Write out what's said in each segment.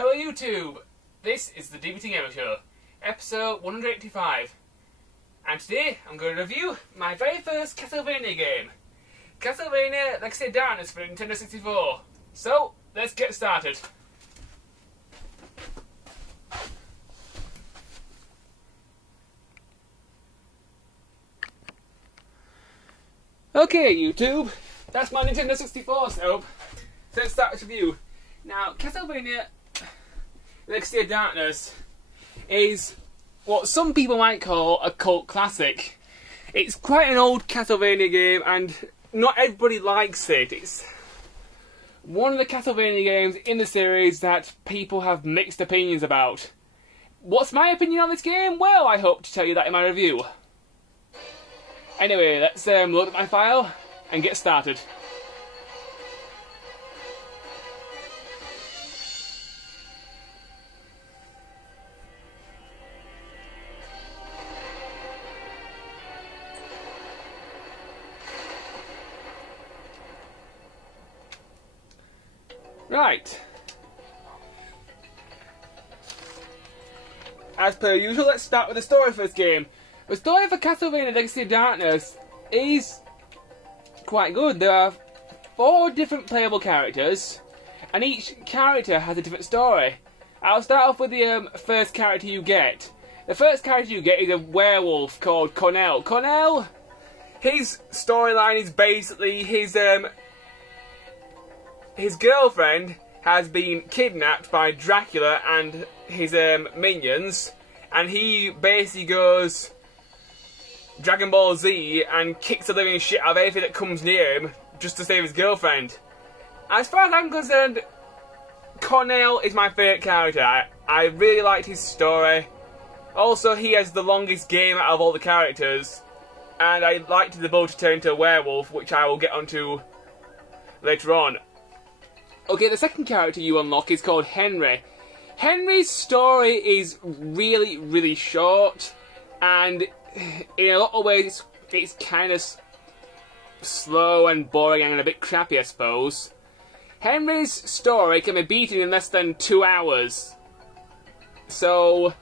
Hello YouTube, this is the Dbtgamer Show, episode 185, and today I'm going to review my very first Castlevania game, Castlevania Legacy of Darkness for Nintendo 64. So, let's get started. Okay YouTube, that's my Nintendo 64 setup, so let's start this review. Now, Castlevania Legacy of Darkness is what some people might call a cult classic. It's quite an old Castlevania game and not everybody likes it. It's one of the Castlevania games in the series that people have mixed opinions about. What's my opinion on this game? Well, I hope to tell you that in my review. Anyway, let's load up my file and get started. Right. As per usual, let's start with the story for this game. The story for Castlevania Legacy of Darkness is quite good. There are 4 different playable characters, and each character has a different story. I'll start off with the first character you get. The first character you get is a werewolf called Cornell. Cornell, his storyline is basically his girlfriend has been kidnapped by Dracula and his minions, and he basically goes Dragon Ball Z and kicks the living shit out of everything that comes near him just to save his girlfriend. As far as I'm concerned, Cornell is my favourite character. I really liked his story. Also, he has the longest game out of all the characters, and I liked his ability to turn into a werewolf, which I will get onto later on. Okay, the second character you unlock is called Henry. Henry's story is really, really short, and in a lot of ways it's kind of slow and boring and a bit crappy, I suppose. Henry's story can be beaten in less than 2 hours. So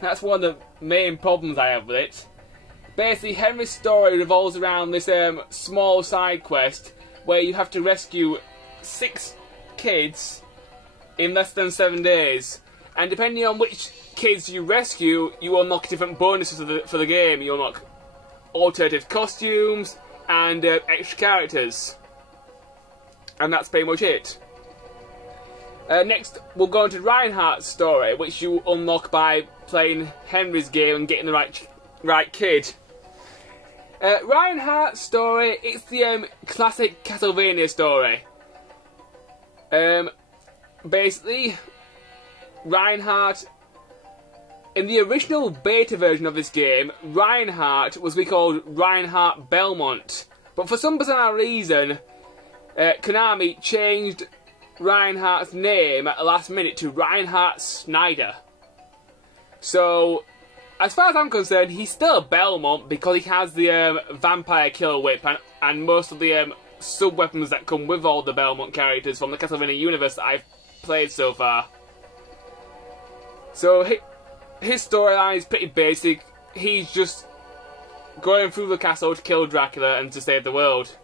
that's one of the main problems I have with it. Basically, Henry's story revolves around this small side quest where you have to rescue 6 kids in less than 7 days, and depending on which kids you rescue, you unlock different bonuses for the game. You unlock alternative costumes and extra characters, and that's pretty much it. Next, we'll go into Reinhardt's story, which you unlock by playing Henry's game and getting the right kid. Reinhardt's story, it's the classic Castlevania story. Basically, Reinhardt, in the original beta version of this game, Reinhardt was called Reinhardt Belmont. But for some bizarre reason, Konami changed Reinhardt's name at the last minute to Reinhardt Snyder. So, as far as I'm concerned, he's still Belmont because he has the vampire killer whip and most of the sub-weapons that come with all the Belmont characters from the Castlevania universe that I've played so far. So his storyline is pretty basic. He's just going through the castle to kill Dracula and to save the world.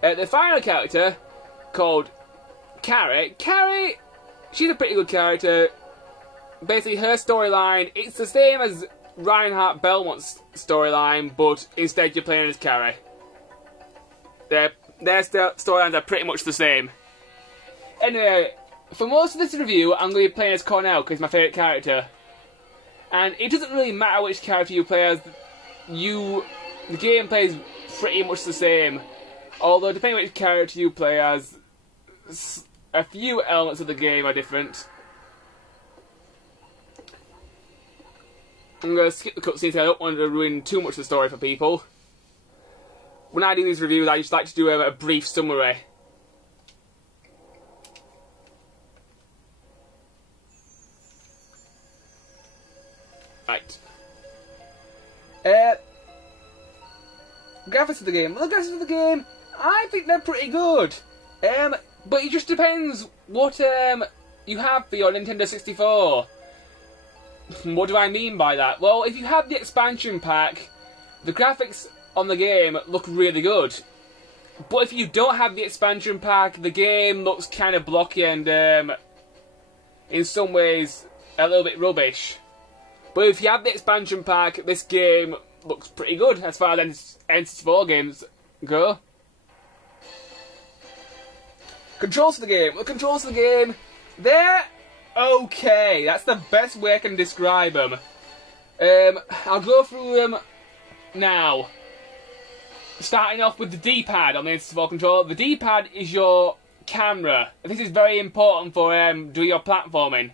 The final character, called Carrie, she's a pretty good character. Basically, her storyline, it's the same as Reinhardt Belmont's storyline, but instead you're playing as Carrie. Their storylines are pretty much the same. Anyway, for most of this review, I'm going to be playing as Cornell because he's my favourite character. And it doesn't really matter which character you play as, the gameplay is pretty much the same. Although, depending on which character you play as, a few elements of the game are different. I'm going to skip the cutscenes because I don't want to ruin too much of the story for people. When I do these reviews, I just like to do a brief summary. Right. Graphics of the game. Well, the graphics of the game, I think they're pretty good. But it just depends what you have for your Nintendo 64. What do I mean by that? Well, if you have the expansion pack, the graphics on the game look really good. But if you don't have the expansion pack, the game looks kind of blocky and, in some ways, a little bit rubbish. But if you have the expansion pack, this game looks pretty good as far as N64 games go. Controls for the game. The controls for the game, they're okay. That's the best way I can describe them. I'll go through them now. Starting off with the D-pad on the N64 controller. The D-pad is your camera. This is very important for doing your platforming.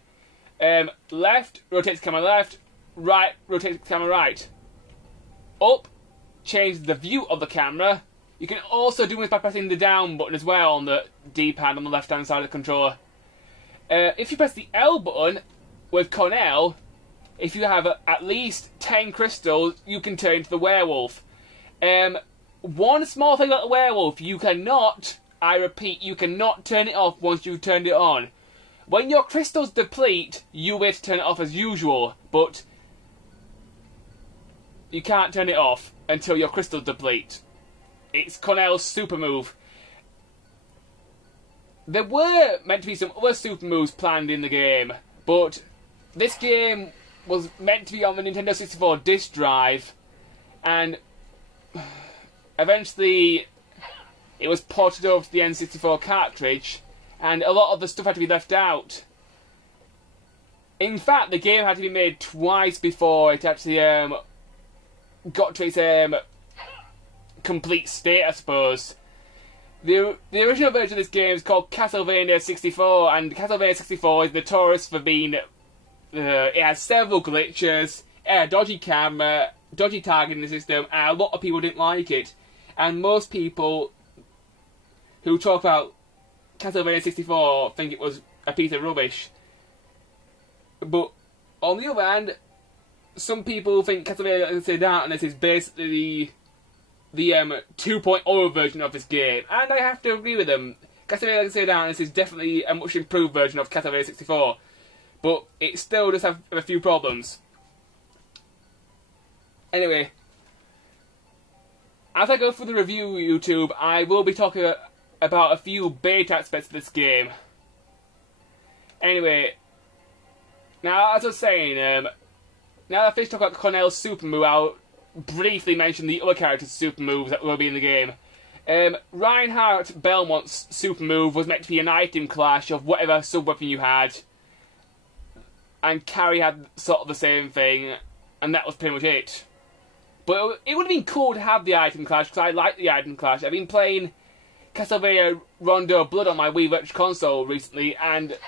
Left, rotates the camera left. Right, rotates the camera right. Up, changes the view of the camera. You can also do this by pressing the down button as well on the D-pad on the left-hand side of the controller. If you press the L button with Cornell, if you have at least 10 crystals, you can turn into the werewolf. One small thing about the werewolf, you cannot, I repeat, you cannot turn it off once you've turned it on. When your crystals deplete, you will turn it off as usual, but you can't turn it off until your crystals deplete. It's Cornell's super move. There were meant to be some other super moves planned in the game, but this game was meant to be on the Nintendo 64 disk drive, and eventually it was ported over to the N64 cartridge, and a lot of the stuff had to be left out. In fact, the game had to be made twice before it actually got to its complete state, I suppose. The original version of this game is called Castlevania 64, and Castlevania 64 is notorious for being... it has several glitches, a dodgy camera, dodgy targeting system, and a lot of people didn't like it. And most people who talk about Castlevania 64 think it was a piece of rubbish. But on the other hand, some people think Castlevania Darkness is basically the 2.0 version of this game, and I have to agree with them. Castlevania Darkness is definitely a much improved version of Castlevania 64, but it still does have a few problems. Anyway, as I go through the review YouTube, I will be talking about a few beta aspects of this game. Anyway, now as I was saying, now that I finished talking about Cornell's super move, I'll briefly mention the other characters' super moves that will be in the game. Reinhardt Belmont's super move was meant to be an item clash of whatever sub-weapon you had, and Carrie had sort of the same thing, and that was pretty much it. But it would have been cool to have the item clash, because I like the item clash. I've been playing Castlevania Rondo Blood on my Wii Virtual Console recently, and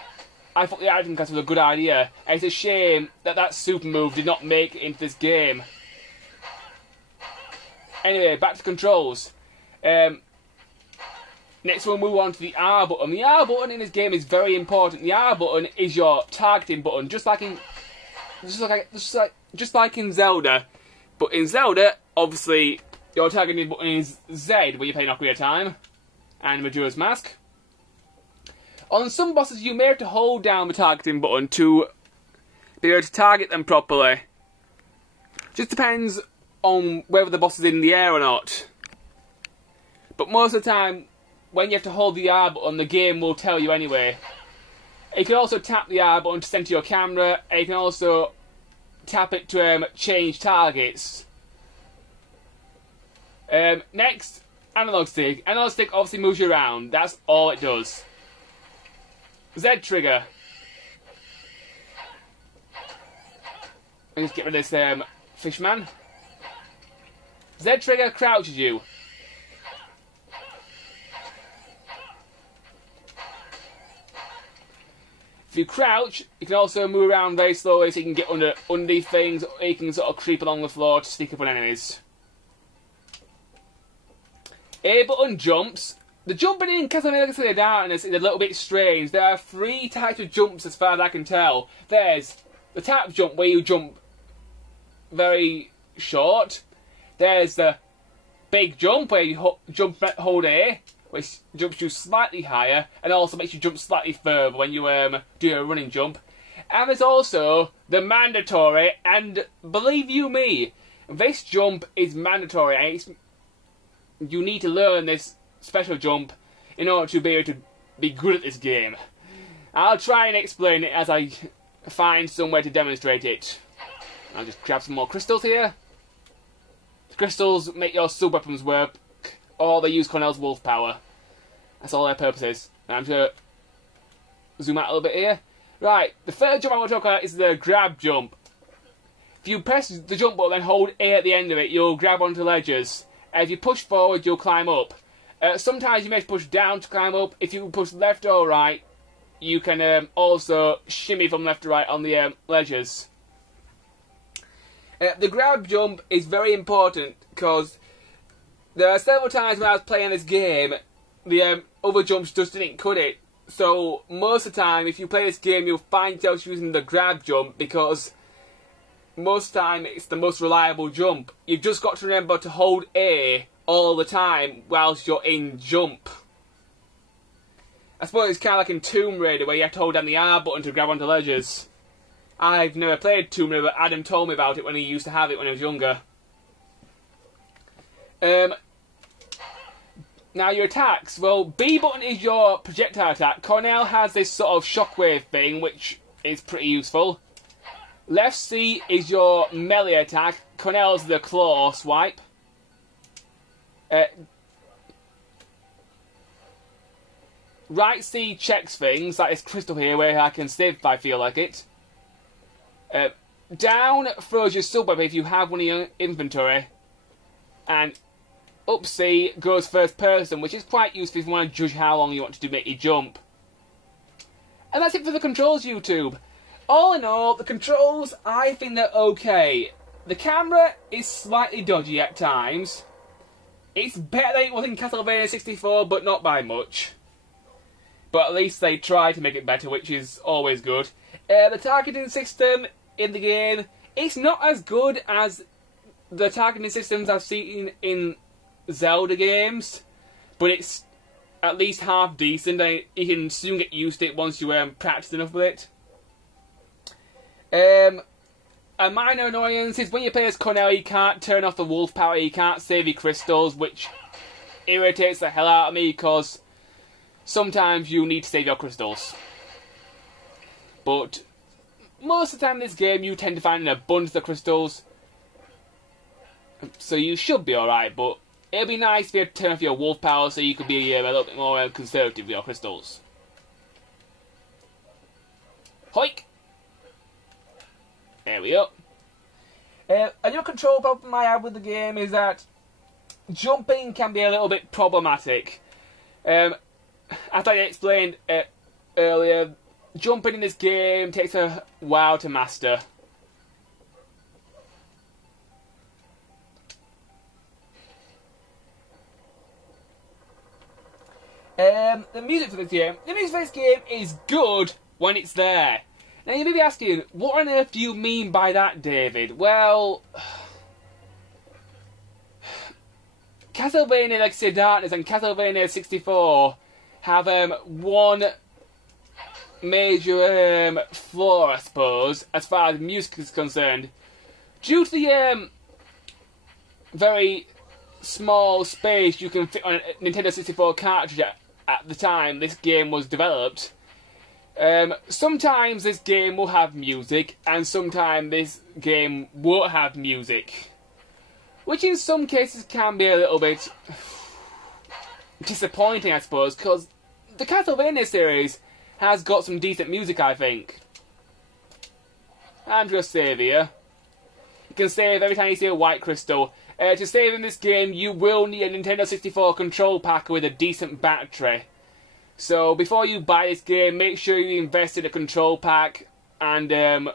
I thought the item clash was a good idea. And it's a shame that that super move did not make it into this game. Anyway, back to controls. Next we'll move on to the R button. The R button in this game is very important. The R button is your targeting button, just like in Zelda. But in Zelda, obviously, your targeting button is Z when you're playing Ocarina of Time and Majora's Mask. On some bosses, you may have to hold down the targeting button to be able to target them properly. Just depends on whether the boss is in the air or not. But most of the time, when you have to hold the R button, the game will tell you anyway. You can also tap the R button to center your camera, and you can also tap it to change targets. Next, analog stick. Analog stick obviously moves you around. That's all it does. Z trigger. Let's get rid of this fishman. Z trigger crouches you. If you crouch, you can also move around very slowly so you can get underneath things, or you can sort of creep along the floor to sneak up on enemies. A button jumps. The jumping in Castlevania Darkness is a little bit strange. There are 3 types of jumps as far as I can tell. There's the tap jump where you jump very short. There's the big jump where you hold A. which jumps you slightly higher, and also makes you jump slightly further when you do a running jump. And there's also the mandatory, and believe you me, this jump is mandatory, and you need to learn this special jump in order to be able to be good at this game. I'll try and explain it as I find some way to demonstrate it. I'll just grab some more crystals here. The crystals make your sub-weapons work, or they use Cornell's wolf power. That's all their purpose is. And I'm going to zoom out a little bit here. Right, the third jump I want to talk about is the grab jump. If you press the jump button and hold A at the end of it, you'll grab onto ledges. If you push forward, you'll climb up. Sometimes you may push down to climb up. If you push left or right, you can also shimmy from left to right on the ledges. The grab jump is very important because there are several times when I was playing this game, the other jumps just didn't cut it. So most of the time, if you play this game, you'll find yourself using the grab jump because most of the time it's the most reliable jump. You've just got to remember to hold A all the time whilst you're in jump. I suppose it's kind of like in Tomb Raider where you have to hold down the R button to grab onto ledges. I've never played Tomb Raider, but Adam told me about it when he used to have it when he was younger. Now your attacks. Well, B button is your projectile attack. Cornell has this sort of shockwave thing, which is pretty useful. Left C is your melee attack. Cornell's the claw swipe. Right C checks things, like this crystal here where I can save if I feel like it. Down throws your sub-weapon if you have one in your inventory. And up C goes first person, which is quite useful if you want to judge how long you want to make your jump. And that's it for the controls, YouTube. All in all, the controls, I think they're okay. The camera is slightly dodgy at times. It's better than it was in Castlevania 64, but not by much. But at least they try to make it better, which is always good. The targeting system in the game, it's not as good as the targeting systems I've seen in Zelda games, but it's at least half decent, and you can soon get used to it once you practice enough with it. A minor annoyance is when you play as Cornell, you can't turn off the wolf power, you can't save your crystals, which irritates the hell out of me, because sometimes you need to save your crystals. But most of the time in this game, you tend to find an abundance of crystals, so you should be alright, but it'll be nice to be able to turn off your wolf power so you could be a little bit more conservative with your crystals. Hoik! There we go. Another control problem I have with the game is that jumping can be a little bit problematic. As I explained earlier, jumping in this game takes a while to master. The music for this game. The music for this game is good when it's there. Now you may be asking, what on earth do you mean by that, David? Well, Castlevania Legacy of Darkness and Castlevania 64 have one major flaw, I suppose, as far as music is concerned. Due to the very small space you can fit on a Nintendo 64 cartridge at the time this game was developed, sometimes this game will have music, and sometimes this game won't have music. Which in some cases can be a little bit disappointing, I suppose, because the Castlevania series has got some decent music, I think. I'm just save here. You can save every time you see a white crystal. To save in this game, you will need a Nintendo 64 control pack with a decent battery. So before you buy this game, make sure you invest in a control pack and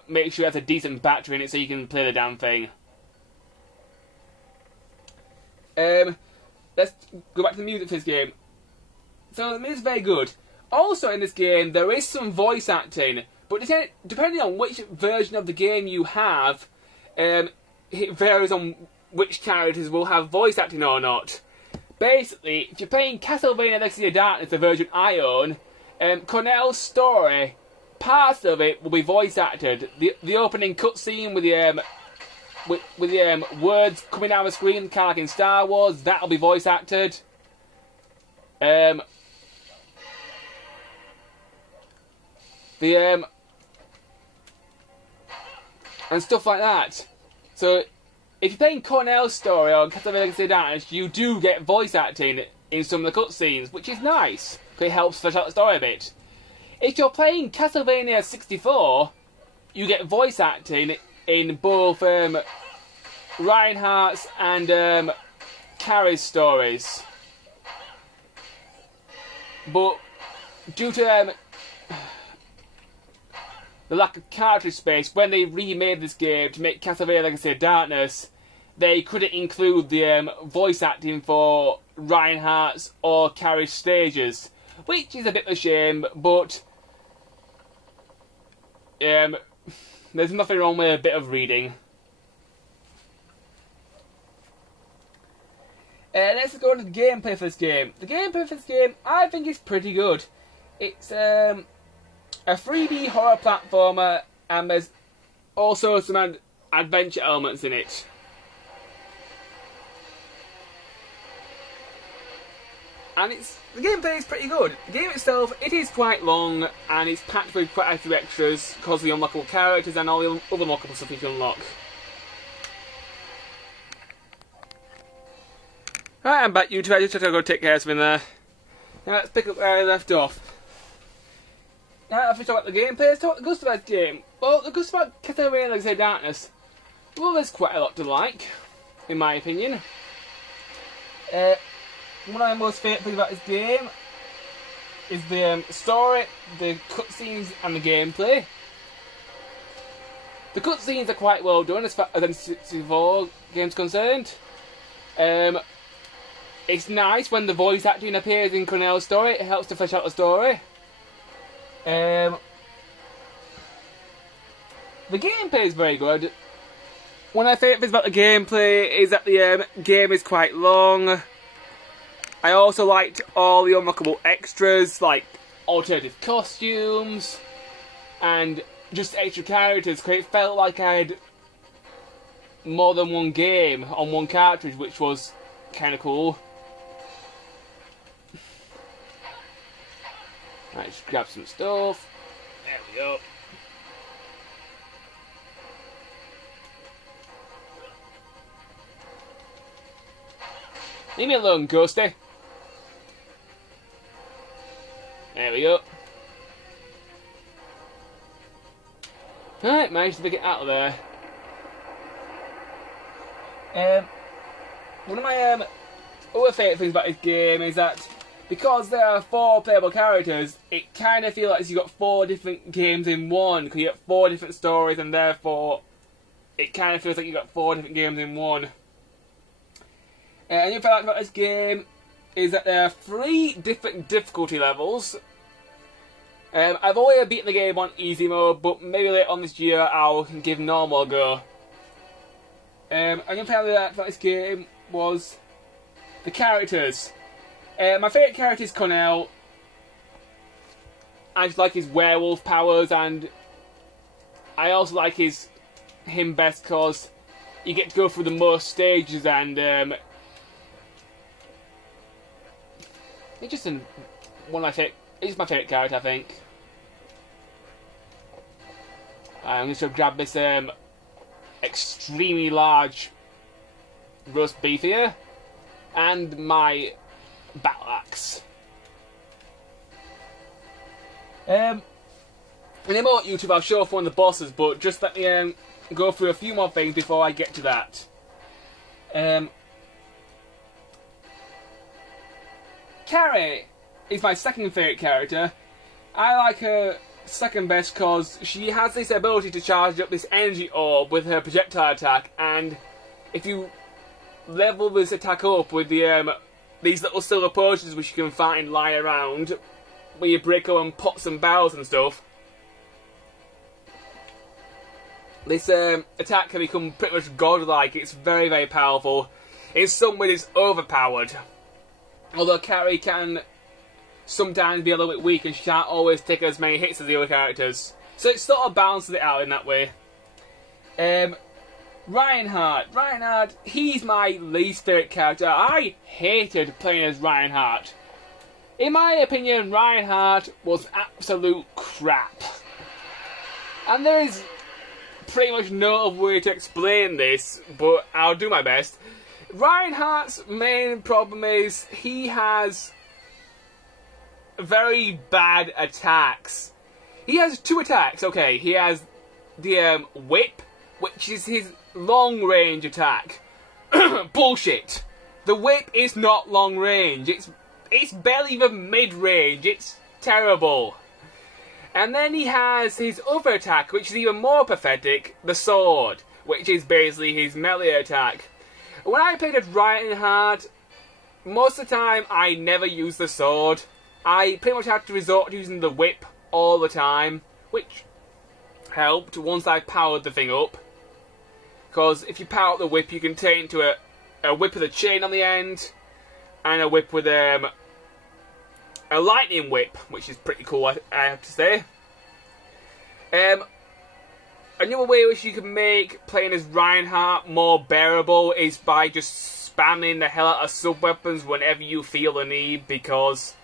make sure it has a decent battery in it so you can play the damn thing. Let's go back to the music for this game. So the music's very good. Also in this game, there is some voice acting, but depending on which version of the game you have, it varies on which characters will have voice acting or not. basically, if you're playing Castlevania Legacy of Darkness, the version I own, Cornell's story, parts of it will be voice acted. The opening cutscene with the words coming down the screen, kind of like in Star Wars, that'll be voice acted. And stuff like that. So, if you're playing Cornell's story or Castlevania Legacy of Darkness, you do get voice acting in some of the cutscenes, which is nice, because it helps flesh out the story a bit. If you're playing Castlevania 64, you get voice acting in both Reinhardt's and Carrie's stories. But due to the lack of cartridge space, when they remade this game to make Castlevania Legacy of Darkness, they couldn't include the voice acting for Reinhardt's or Carrie's stages, which is a bit of a shame, but there's nothing wrong with a bit of reading. Let's go to the gameplay for this game. The gameplay for this game, I think, is pretty good. It's a 3D horror platformer, and there's also some adventure elements in it. And the gameplay is pretty good. The game itself, it is quite long, and it's packed with quite a few extras because of the unlockable characters and all the other unlockable stuff you can unlock. Right, I'm back, YouTube. I just have to go take care of something there. Now let's pick up where I left off. Now, if we talk about the gameplay, let's talk about the good stuff about the game. Well, the good stuff about Castlevania Legacy of Darkness, well, there's quite a lot to like, in my opinion. One of my most favourite things about this game is the story, the cutscenes, and the gameplay. The cutscenes are quite well done as far as N64 game's concerned. It's nice when the voice acting appears in Cornell's story. It helps to flesh out the story. The gameplay is very good. One of my favourite things about the gameplay is that the game is quite long. I also liked all the unlockable extras, like alternative costumes and just extra characters, because it felt like I had more than one game on one cartridge, which was kind of cool. Right, just grab some stuff. There we go. Leave me alone, Ghosty. There we go. Alright, managed to get out of there. One of my other favourite things about this game is that because there are 4 playable characters, it kind of feels like you've got 4 different games in one, because you've got 4 different stories, and therefore it kind of feels like you've got 4 different games in one. And the other thing I like about this game is that there are 3 different difficulty levels. I've already beaten the game on easy mode, but maybe later on this year I'll give normal a go. And the other thing I liked about this game was the characters. My favourite character is Cornell. I just like his werewolf powers, and I also like him best because you get to go through the most stages, and it's just one of my favourite. It's my favourite character, I think. I'm just going to grab this extremely large roast beef here, and my battle axe. In a moment, YouTube, I'll show off one of the bosses, but just let me go through a few more things before I get to that. Carrie is my second favourite character. I like her second best because she has this ability to charge up this energy orb with her projectile attack, and if you level this attack up with the these little silver potions which you can find lying around, where you break open pots and barrels and stuff, this attack can become pretty much godlike. It's very, very powerful. In some ways it's overpowered. Although Carrie can sometimes be a little bit weak and she can't always take as many hits as the other characters. So it sort of balances it out in that way. Reinhardt, he's my least favourite character. I hated playing as Reinhardt. In my opinion, Reinhardt was absolute crap. And there is pretty much no other way to explain this, but I'll do my best. Reinhardt's main problem is he has very bad attacks. He has two attacks, okay. He has the whip, which is his long-range attack. Bullshit. The whip is not long-range. It's barely even mid-range. It's terrible. And then he has his other attack, which is even more pathetic, the sword, which is basically his melee attack. When I played as Reinhardt, most of the time I never used the sword. I pretty much had to resort to using the whip all the time, which helped once I powered the thing up. Because if you power up the whip, you can turn it into a whip with a chain on the end, and a whip with a lightning whip, which is pretty cool, I have to say. Another way which you can make playing as Reinhardt more bearable is by just spamming the hell out of sub-weapons whenever you feel the need, because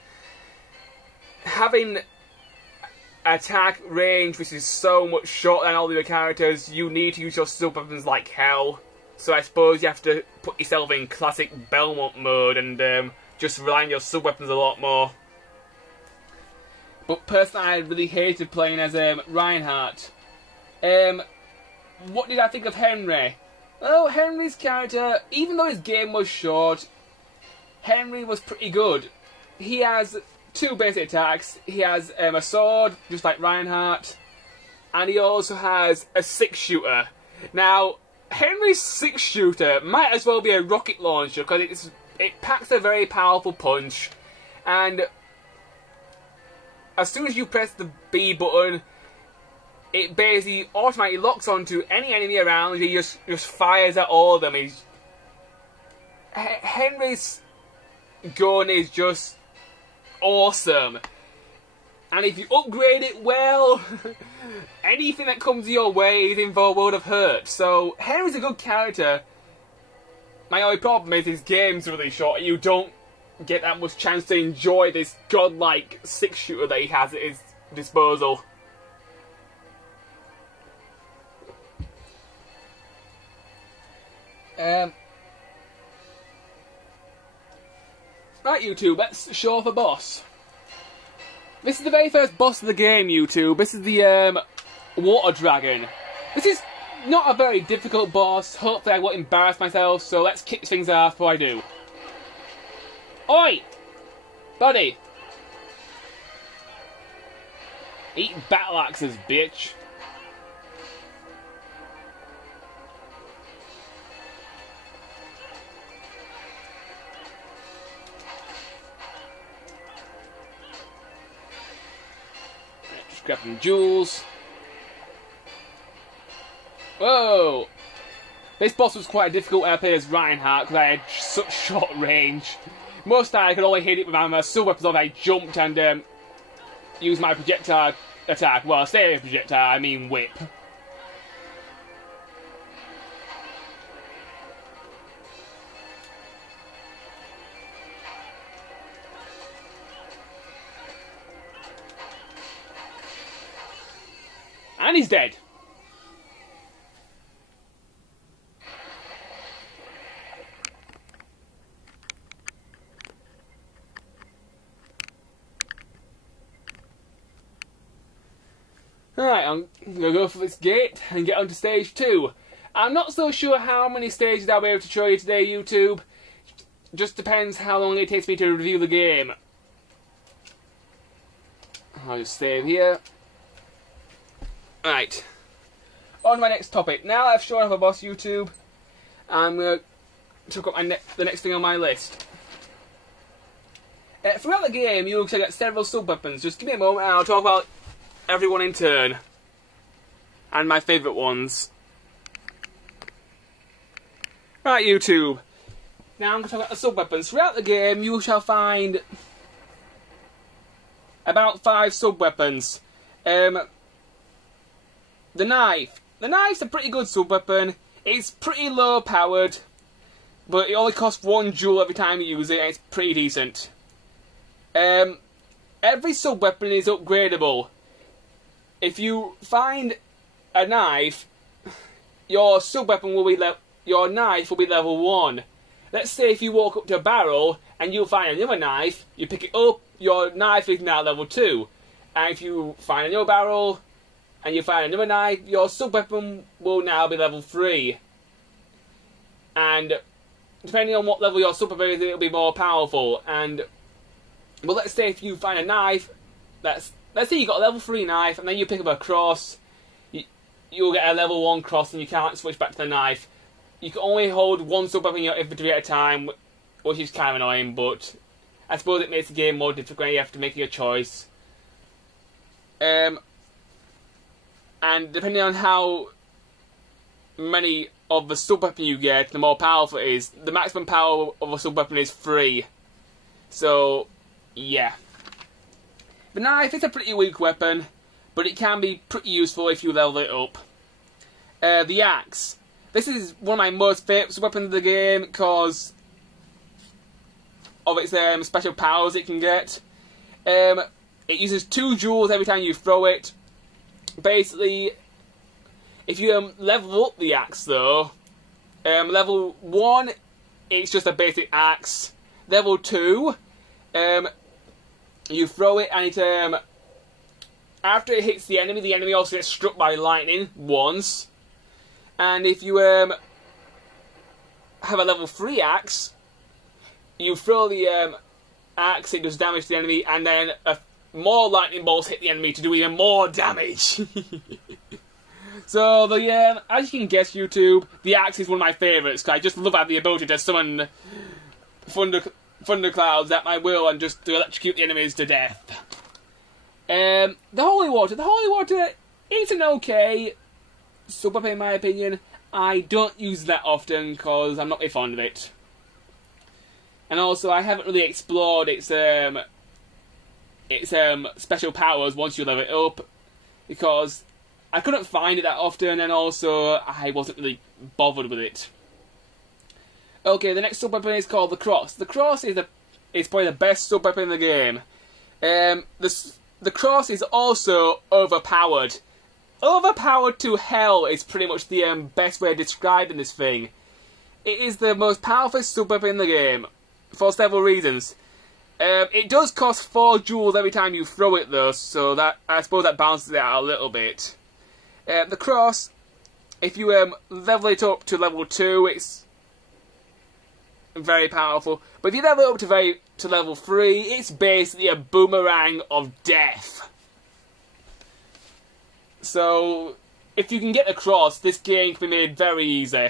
having attack range which is so much shorter than all the other characters, you need to use your sub-weapons like hell. So I suppose you have to put yourself in classic Belmont mode and just rely on your sub-weapons a lot more. But personally, I really hated playing as Reinhardt. What did I think of Henry? Well, Henry's character, even though his game was short, Henry was pretty good. He has two basic attacks. He has a sword, just like Reinhardt, and he also has a six-shooter. Now, Henry's six-shooter might as well be a rocket launcher, because it packs a very powerful punch, and as soon as you press the B button, it basically automatically locks onto any enemy around you, just fires at all of them. Henry's gun is just awesome. And if you upgrade it well, anything that comes your way is in for a world of hurt. So, Henry's a good character. My only problem is his game's really short. You don't get that much chance to enjoy this godlike six-shooter that he has at his disposal. Right, YouTube, let's show off a boss. This is the very first boss of the game, YouTube. This is the water dragon. This is not a very difficult boss. Hopefully I won't embarrass myself, so let's kick things off before I do. Oi! Buddy! Eat battle axes, bitch. Just grab some jewels. Whoa! This boss was quite difficult when I played as Reinhardt because I had such short range. Most of the time I could only hit it with my sub-weapons if I jumped and used my projectile attack. Well, I say projectile, I mean whip. And he's dead. Alright, I'm going to go for this gate and get onto stage 2. I'm not so sure how many stages I'll be able to show you today, YouTube. Just depends how long it takes me to review the game. I'll just save here. Right. On to my next topic. Now I've shown off a boss, YouTube, I'm going to talk about the next thing on my list. Throughout the game, you'll get several sub-weapons. Just give me a moment and I'll talk about everyone in turn. And my favourite ones. Right, YouTube. Now I'm going to talk about the sub-weapons. Throughout the game, you shall find about 5 sub-weapons. The knife. The knife's a pretty good sub-weapon. It's pretty low powered, but it only costs 1 jewel every time you use it, and it's pretty decent. Every sub-weapon is upgradable. If you find a knife, your sub-weapon will be your knife will be level 1. Let's say if you walk up to a barrel and you find another knife, you pick it up, your knife is now level 2. And if you find another barrel and you find another knife, your sub-weapon will now be level 3. And depending on what level your sub-weapon is, it'll be more powerful. But let's say if you find a knife, let's say you got a level 3 knife, and then you pick up a cross, you'll get a level 1 cross, and you can't switch back to the knife. You can only hold 1 sub-weapon in your inventory at a time, which is kind of annoying, but I suppose it makes the game more difficult. You have to make your choice. And depending on how many of the sub-weapon you get, the more powerful it is. The maximum power of a sub-weapon is 3. So, yeah. The knife is a pretty weak weapon, but it can be pretty useful if you level it up. The axe. This is one of my most favourite weapons of the game because of its special powers it can get. It uses 2 jewels every time you throw it. Basically, if you level up the axe though, level 1, it's just a basic axe. Level 2, you throw it and it, after it hits the enemy also gets struck by lightning once. And if you have a level 3 axe, you throw the axe, it does damage to the enemy, and then more lightning bolts hit the enemy to do even more damage. So, as you can guess, YouTube, the axe is one of my favourites, because I just love having the ability to summon thunderclouds at my will and just to electrocute the enemies to death. The holy water. The holy water is an okay sub-weapon in my opinion. I don't use that often because I'm not very fond of it. And also, I haven't really explored its special powers once you level it up, because I couldn't find it that often, and also I wasn't really bothered with it. Okay, the next sub-weapon is called the cross. The cross is probably the best sub-weapon in the game. The cross is also overpowered. Overpowered to hell is pretty much the best way of describing this thing. It is the most powerful sub-weapon in the game, for several reasons. It does cost 4 jewels every time you throw it though, so that I suppose that balances it out a little bit. The cross, if you level it up to level 2, it's very powerful. But if you level it up to level 3, it's basically a boomerang of death. So, if you can get the cross, this game can be made very easy.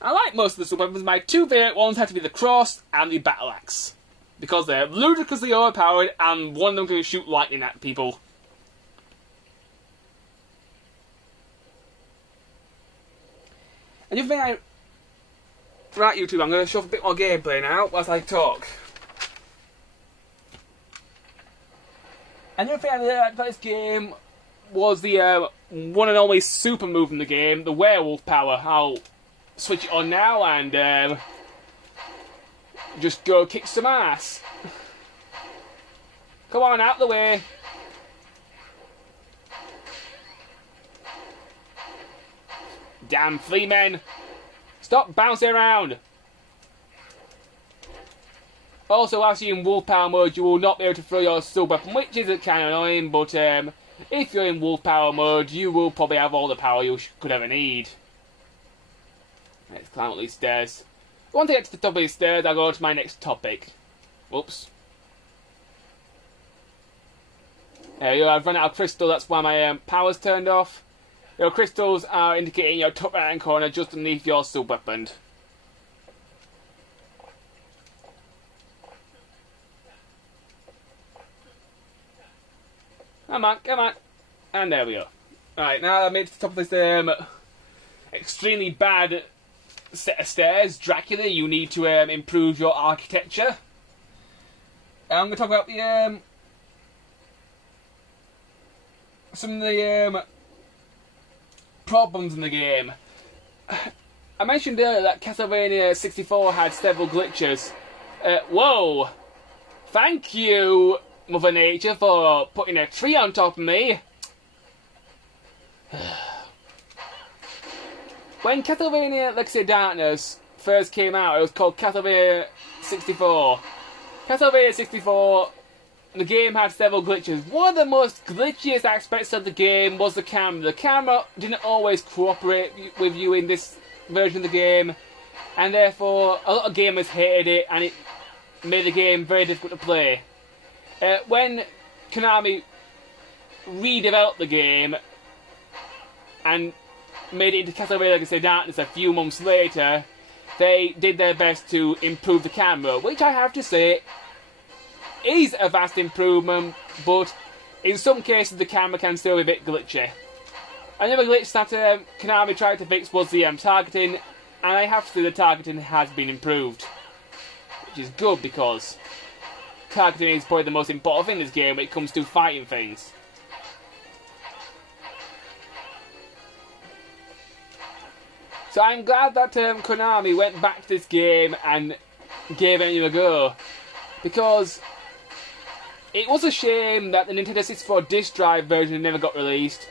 I like most of the sub-weapons. My 2 favourite ones have to be the cross and the battle axe, because they're ludicrously overpowered and one of them can shoot lightning at people. And the other thing right, YouTube, I'm going to show off a bit more gameplay now whilst I talk. And the other thing I really liked about this game was the one and only super move in the game, the werewolf power. I'll switch it on now and just go kick some ass. Come on, out of the way. Damn flea men. Stop bouncing around. Also, whilst you're in wolf power mode, you will not be able to throw your sub-weapon, which is kind of annoying, but if you're in wolf power mode, you will probably have all the power you could ever need. Let's climb up these stairs. Once I get to the top of these stairs, I'll go to my next topic. Whoops. There you go, I've run out of crystal, that's why my power's turned off. Your crystals are indicating your top right hand corner just underneath your sub-weapon. Come on, come on. And there we go. Alright, now I've made it to the top of this extremely bad set of stairs. Dracula, you need to improve your architecture. I'm going to talk about the some of the problems in the game. I mentioned earlier that Castlevania 64 had several glitches. Whoa! Thank you, Mother Nature, for putting a tree on top of me. When Castlevania Legacy of Darkness first came out, it was called Castlevania 64. Castlevania 64, the game had several glitches. One of the most glitchiest aspects of the game was the camera. The camera didn't always cooperate with you in this version of the game, and therefore a lot of gamers hated it, and it made the game very difficult to play. When Konami redeveloped the game and made it into Castlevania Legacy of Darkness a few months later, they did their best to improve the camera, which I have to say is a vast improvement, but in some cases the camera can still be a bit glitchy. Another glitch that Konami tried to fix was the targeting, and I have to say the targeting has been improved, which is good because targeting is probably the most important thing in this game when it comes to fighting things. So I'm glad that Konami went back to this game and gave it a go, because it was a shame that the Nintendo 64 disc drive version never got released,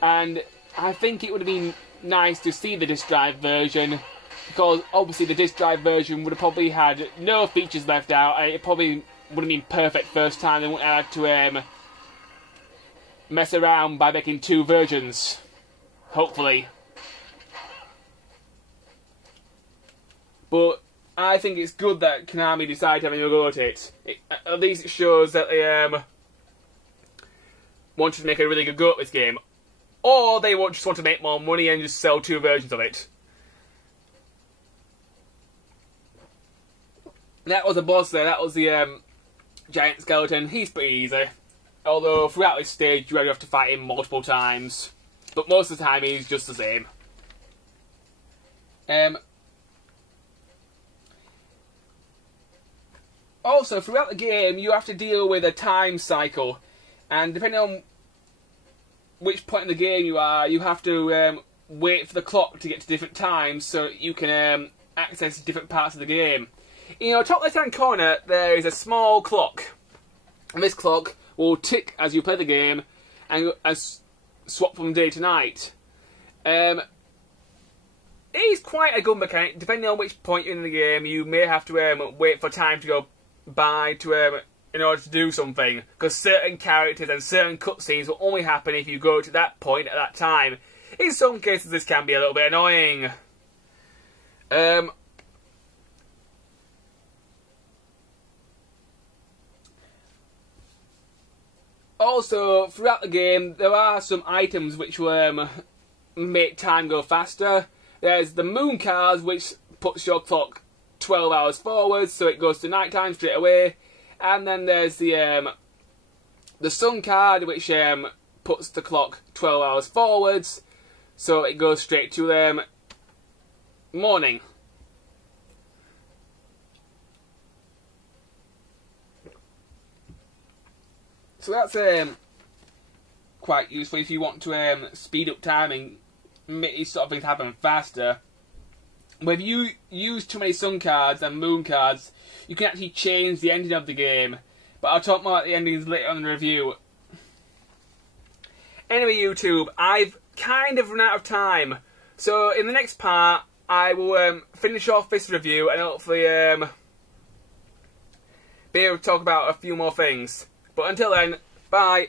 and I think it would have been nice to see the disc drive version, because obviously the disc drive version would have probably had no features left out, and it probably would have been perfect first time. They wouldn't have had to mess around by making two versions, hopefully. But I think it's good that Konami decided to have a go at it. At least it shows that they wanted to make a really good go at this game. Or they just want to make more money and just sell two versions of it. That was the boss there, that was the giant skeleton. He's pretty easy. Although throughout this stage you have to fight him multiple times. But most of the time he's just the same. Also, throughout the game, you have to deal with a time cycle, and depending on which point in the game you are, you have to wait for the clock to get to different times so you can access different parts of the game. In your top left-hand corner, there is a small clock, and this clock will tick as you play the game and swap from day to night. It is quite a good mechanic. Depending on which point in the game, you may have to wait for time to go by in order to do something, because certain characters and certain cutscenes will only happen if you go to that point at that time. In some cases this can be a little bit annoying. Also, throughout the game there are some items which will make time go faster. There's the moon card, which puts your clock 12 hours forward, so it goes to night time straight away. And then there's the sun card, which puts the clock 12 hours forwards, so it goes straight to morning. So that's quite useful if you want to speed up time and make these sort of things happen faster. But if you use too many sun cards and moon cards, you can actually change the ending of the game. But I'll talk more about the endings later on in the review. Anyway, YouTube, I've kind of run out of time. So in the next part, I will finish off this review and hopefully be able to talk about a few more things. But until then, bye.